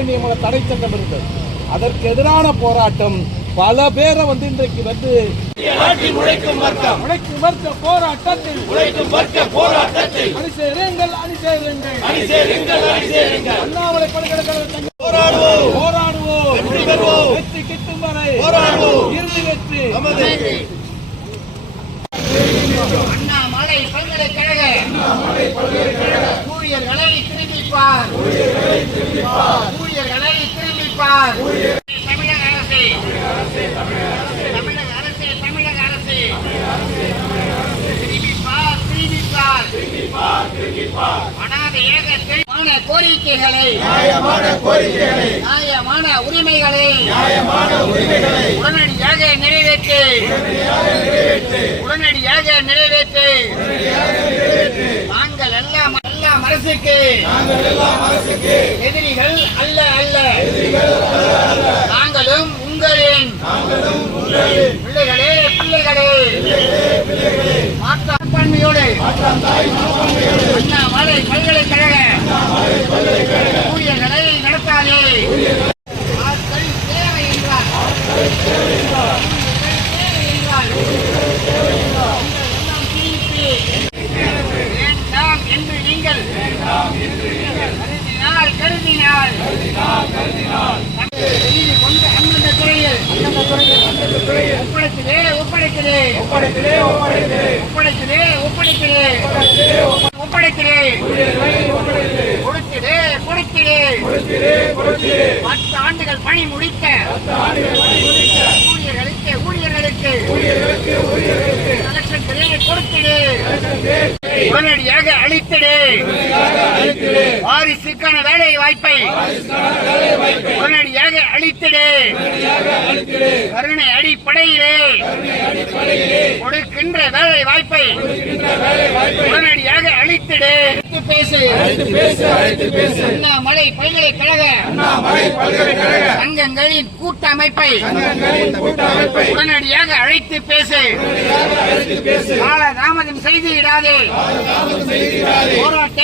பணி நியமன தடை சட்டம் இருந்தது. அதற்கு எதிரான போராட்டம் பல பேரை வந்து இன்றைக்கு வந்து உழைக்கும் வர்க்கம். உழைக்கும் வர்க்க போராட்டத்தில் உழைக்கும் வர்க்க போராட்டத்தில் அண்ணாமலை பல்கலைக்கழக போராடுவோம். போராடுவோம். வெற்றி பெறுவோம். வெற்றி கிட்டும் வரை போராடுவோம். இறுதி வெற்றி. நமது அண்ணாமலை பல்கலைக்கழக ஊழியர்களை திரும்பிப்பார் ஊழியர்களை தமிழக அரசு தமிழக அரசு தமிழக அரசு திரும்பிப்பார் திரும்பிப்பார் அனாதையாக தெளிவான கோரிக்கைகளை நியாயமான கோரிக்கைகளை நியாயமான உரிமைகளை நியாயமான உரிமைகளை உடனடியாக நிறைவேற்று. உடனடியாக நிறைவேற்று. அரசுக்கு. எதிரிகள் அல்ல அல்ல. நாங்களும் உங்களின் பிள்ளைகளே பிள்ளைகளே. மாற்றாண்மையோடு மலை பல்கலைக்கழக ஊழியர்களை நடத்தாதே. தேவை என்றார். கருதினால் கருதினால். கொண்டு அந்தந்த துறையில் ஒப்படைக்கிறே ஒப்படைக்கிறே ஒப்படைத்திலே ஒப்படைத்திலே ஒப்படைக்கிறே ஒப்படைக்கிறே ஒப்படைக்கிறே கொடுத்திடு கொடுத்திடு பத்து ஆண்டுகள் பணி முடித்த ஊழியர்களுக்கு கொடுத்திடு உடனடியாக அளித்திடு வாரிசுக்கான வேலை வாய்ப்பை உடனடியாக அளித்திடு. கருணை அடிப்படையிலே கொடுக்கின்ற வேலை வாய்ப்பை உடனடியாக அளித்திடு. பேசு பேசு அழைத்து பேசு அண்ணாமலை பல்கலைக்கழக சங்கங்களின் கூட்டமைப்பை சங்கங்களின் கூட்டமைப்பை உடனடியாக அழைத்து பேசு. கால தாமதம் செய்து விடாதே. போராட்ட